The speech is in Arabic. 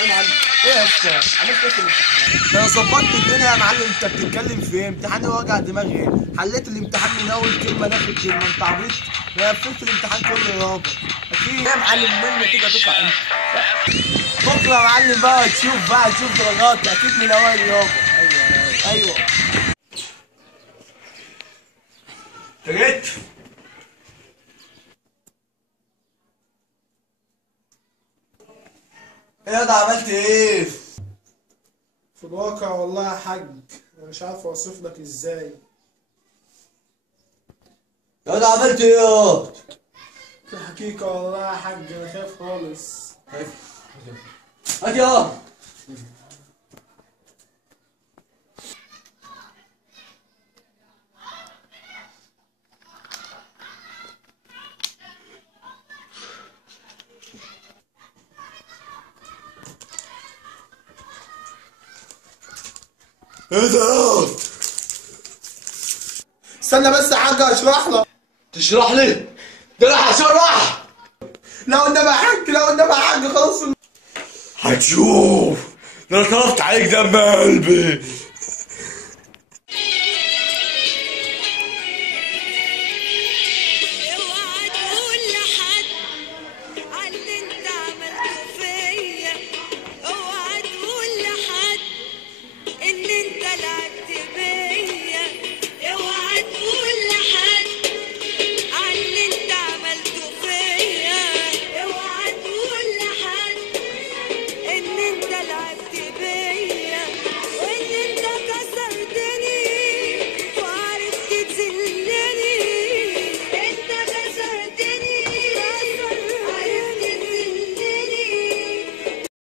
يا معلم ايه يا اسطى؟ عملت ايه في الامتحان؟ انا ظبطت الدنيا يا معلم. انت بتتكلم في ايه؟ امتحاني وجع دماغي ايه؟ حليت الامتحان من اول كلمه لاخر كلمه. انت عبيط؟ انا قفلت الامتحان كله يابا. اكيد يا معلم امال النتيجه هتطلع امتى؟ بكره يا معلم بقى تشوف درجات اكيد من اوائل يابا. ايوه. جيت. ايه يا ده عملت ايه؟ في الواقع والله يا حاج، انا مش عارف اوصف لك ازاي. يا ده عملت ايه يا؟ في الحقيقة والله يا حاج انا خايف خالص. هات يا. ايه ده؟ استنى بس يا حاج اشرح لك. تشرح لي؟ ده انا هشرح. لا والنبي يا حاج، لا والنبي يا حاج خلاص. هتشوف. ده انا طلبت عليك دم قلبي.